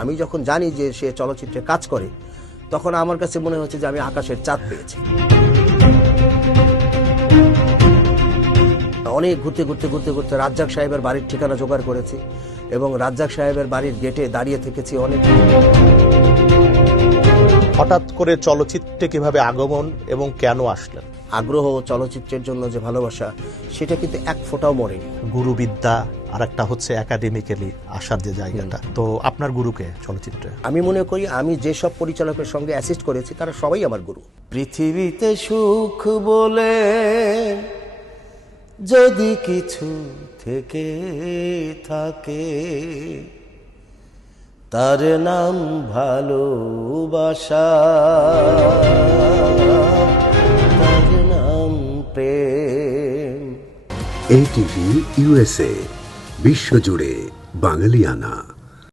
আমি যখন জানি যে সে চলচ্চিত্রে কাজ করে তখন আমার কাছে মনে হচ্ছে যে আমি আকাশের চাঁদ পেয়েছি। অনেক ঘুরতে ঘুরতে ঘুরতে ঘুরতে রাজ্জাক সাহেবের বাড়ির ঠিকানা জোগাড় করেছি এবং রাজ্জাক সাহেবের বাড়ির গেটে দাঁড়িয়ে থেকেছি অনেক। হঠাৎ করে চলচ্চিত্রে কীভাবে আগমন এবং কেন আসলেন? আগ্রহ চলচ্চিত্রের জন্য যে ভালোবাসা সেটা কিন্তু এক ফোঁটাও মরেনি। গুরুবিদ্যা আর একটা হচ্ছে একাডেমিক্যালি আসার যে জায়গাটা। তো আপনার গুরুকে চলচ্চিত্রে? আমি মনে করি আমি যেসব পরিচালকের সঙ্গে অ্যাসিস্ট করেছি তারা সবাই আমার গুরু। পৃথিবীতে সুখ বলে যদি কিছু থেকে থাকে তার নাম ভালোবাসা। তার নাম প্রেম। এটিভি ইউএসএ বিশ্বজুড়ে বাঙালিয়ানা।